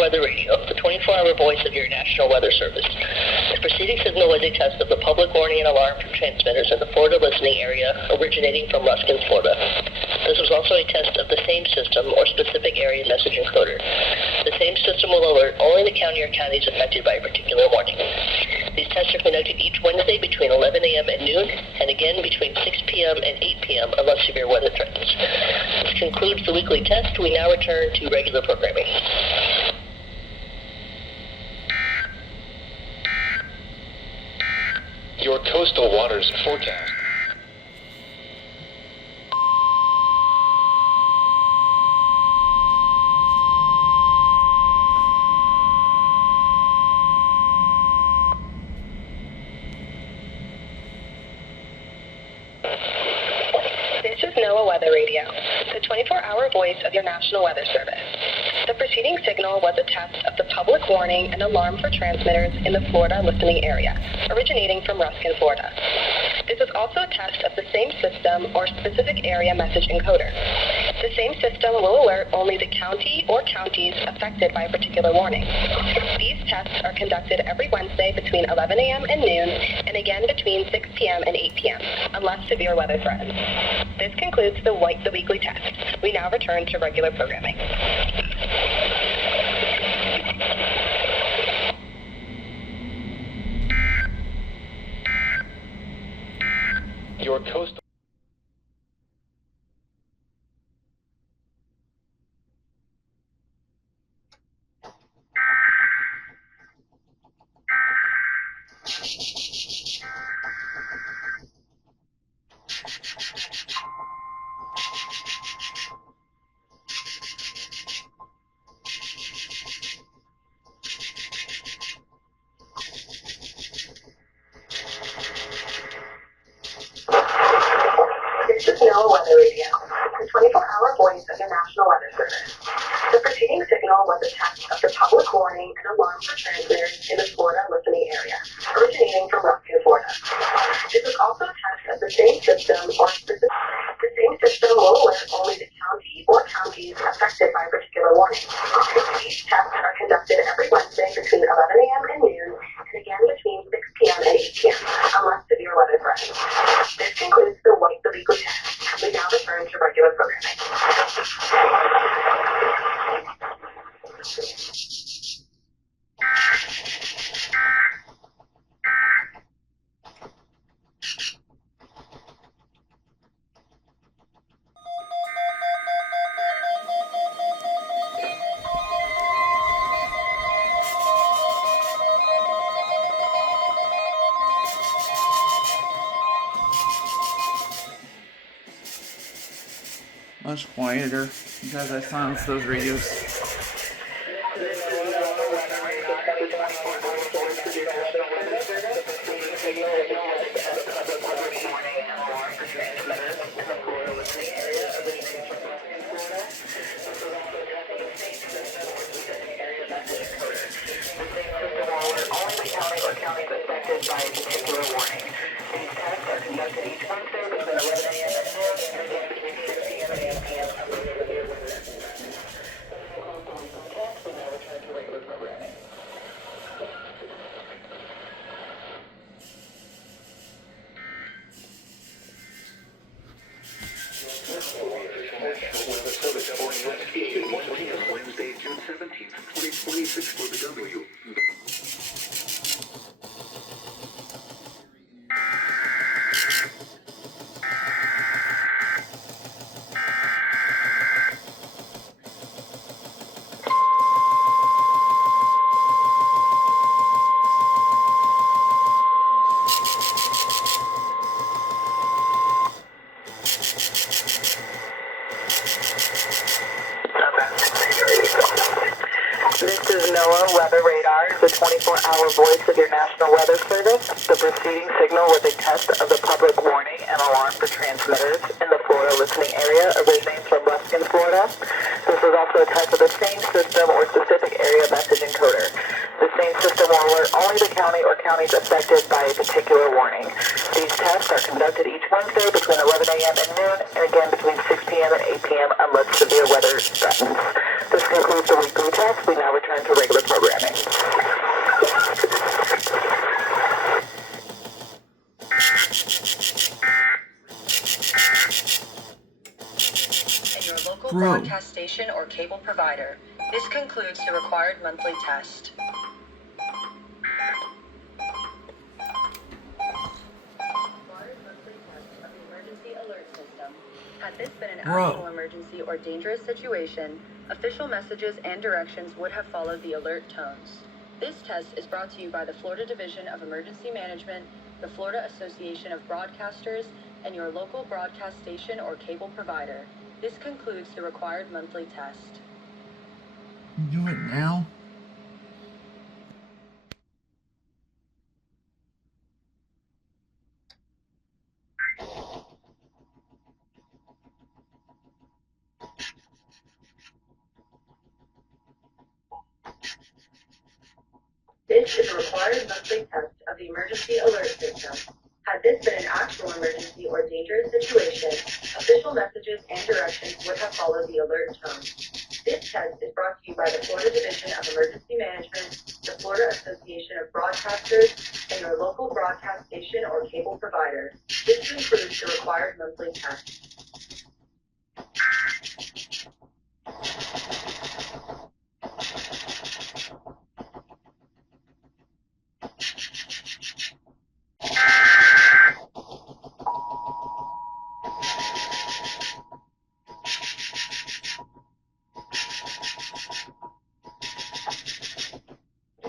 Weather Radio, the 24-hour voice of your National Weather Service. The preceding signal was a test of the public warning and alarm from transmitters in the Florida listening area originating from Ruskin, Florida. This was also a test of the same system or specific area message encoder. The same system will alert only the county or counties affected by a particular warning. These tests are conducted each Wednesday between 11 a.m. and noon, and again between 6 p.m. and 8 p.m. unless severe weather threatens. This concludes the weekly test. We now return to regular programming. Your coastal waters forecast. This is NOAA Weather Radio, the 24-hour voice of your National Weather Service. The preceding signal was a test of the public warning and alarm for transmitters in the Florida listening area, originating from Ruskin, Florida. This is also a test of the same system or specific area message encoder. The same system will alert only the county or counties affected by a particular warning. These tests are conducted every Wednesday between 11 a.m. and noon, and again between 6 p.m. and 8 p.m., unless severe weather threatens. This concludes the weekly test. We now return to regular programming. Your coastal This is NOAA Weather Radio, the 24-hour voice of your National Weather Service. The preceding signal was a test of the public warning and alarm for transmitters in the Florida listening area, originating from Ruskin, Florida. This is also a test of the same system or specific. The same system will alert only the county or counties affected by a particular warning. These tests are conducted every Wednesday between 11 a.m. and noon, and again between 6 p.m. and 8 p.m., unless severe weather threatens. This concludes the weekly test. We now return to regular programming. Much quieter because I silenced those radios. Wednesday, June 17th, 2026 for the W. This is NOAA Weather Radar, the 24-hour voice of your National Weather Service. The preceding signal was a test of the public warning and alarm for transmitters in the Florida listening area originating from Ruskin, Florida. This was also a test of the same system or specific area message encoder. The same system will alert only the county or counties affected by a particular warning. These tests are conducted each Wednesday between 11 a.m. and noon, and again between 6 p.m. and 8 p.m. unless severe weather threatens. This concludes the weekly test. We now return to station or cable provider. This concludes the required monthly test. Had this been an actual emergency or dangerous situation, official messages and directions would have followed the alert tones. This test is brought to you by the Florida Division of Emergency Management, the Florida Association of Broadcasters, and your local broadcast station or cable provider. This concludes the required monthly test. Do it now. This is a required monthly test of the emergency alert system. Had this been an actual emergency or dangerous situation, official messages and directions would have followed the alert tone. This test is brought to you by the Florida Division of Emergency Management, the Florida Association of Broadcasters, and your local broadcast station or cable provider. This concludes the required monthly test.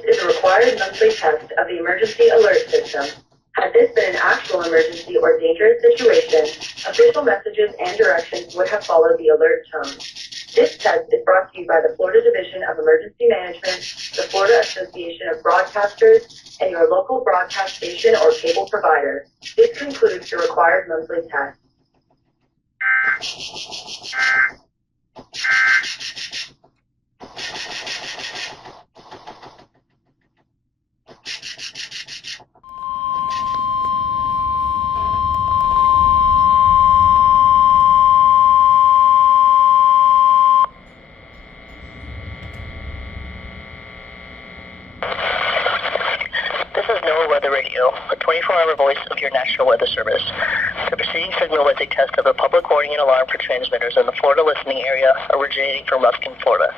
Is a required monthly test of the emergency alert system. Had this been an actual emergency or dangerous situation, official messages and directions would have followed the alert tone. This test is brought to you by the Florida Division of Emergency Management, the Florida Association of Broadcasters, and your local broadcast station or cable provider. This concludes the required monthly test. This is NOAA Weather Radio, a 24-hour voice of your National Weather Service. The preceding signal was a test of a public warning and alarm for transmitters in the Florida listening area originating from Ruskin, Florida.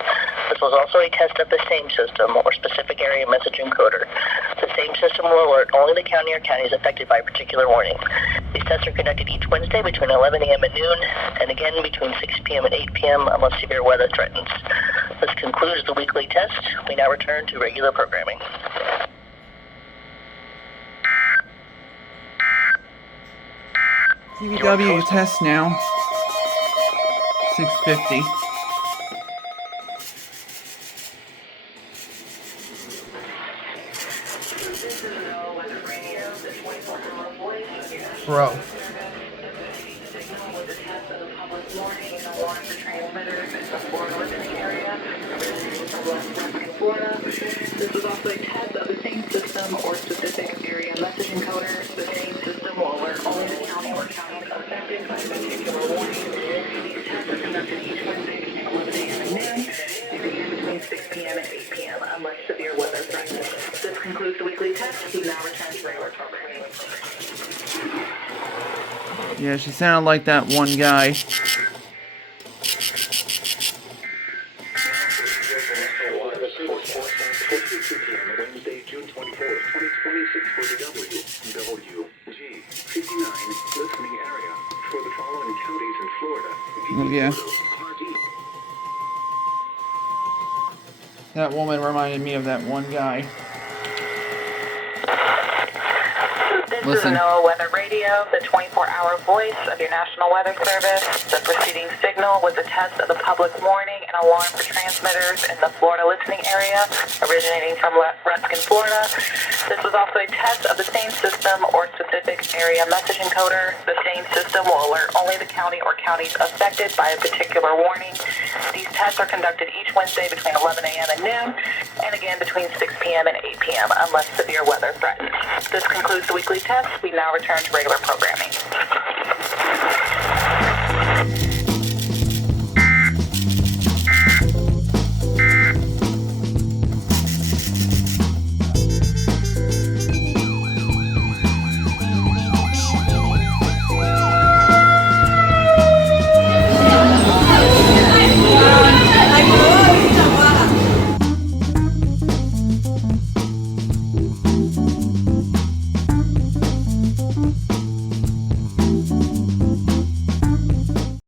This was also a test of the same system or specific area message encoder. The same system will alert only the county or counties affected by a particular warning. These tests are conducted each Wednesday between 11 a.m. and noon, and again between 6 p.m. and 8 p.m. unless severe weather threatens. This concludes the weekly test. We now return to regular programming. CBW test now. 650. Bro. This was also a test of the same system or specific area message encoder. The same system will alert only the county or counties affected by a particular warning. These tests are conducted each Wednesday between 11 a.m. and noon, and again between 6 p.m. and 8 p.m. unless severe weather threatens. This concludes the weekly test. We now return to regular programming. Yeah, she sounded like that one guy. Wednesday, June 24th, 2026 for the WG 59 listening area for the following counties in Florida. Oh, yeah. Part E. That woman reminded me of that one guy. This is NOAA Weather Radio, the 24-hour voice of your National Weather Service. The preceding signal was a test of the public warning and alarm for transmitters in the Florida listening area, originating from Ruskin, Florida. This was also a test of the same system or specific area message encoder. The same system will alert only the county or counties affected by a particular warning. These tests are conducted each Wednesday between 11 a.m. and noon, and again between 6 p.m. and 8 p.m. unless severe weather threatens. This concludes the weekly test. We now return to regular programming.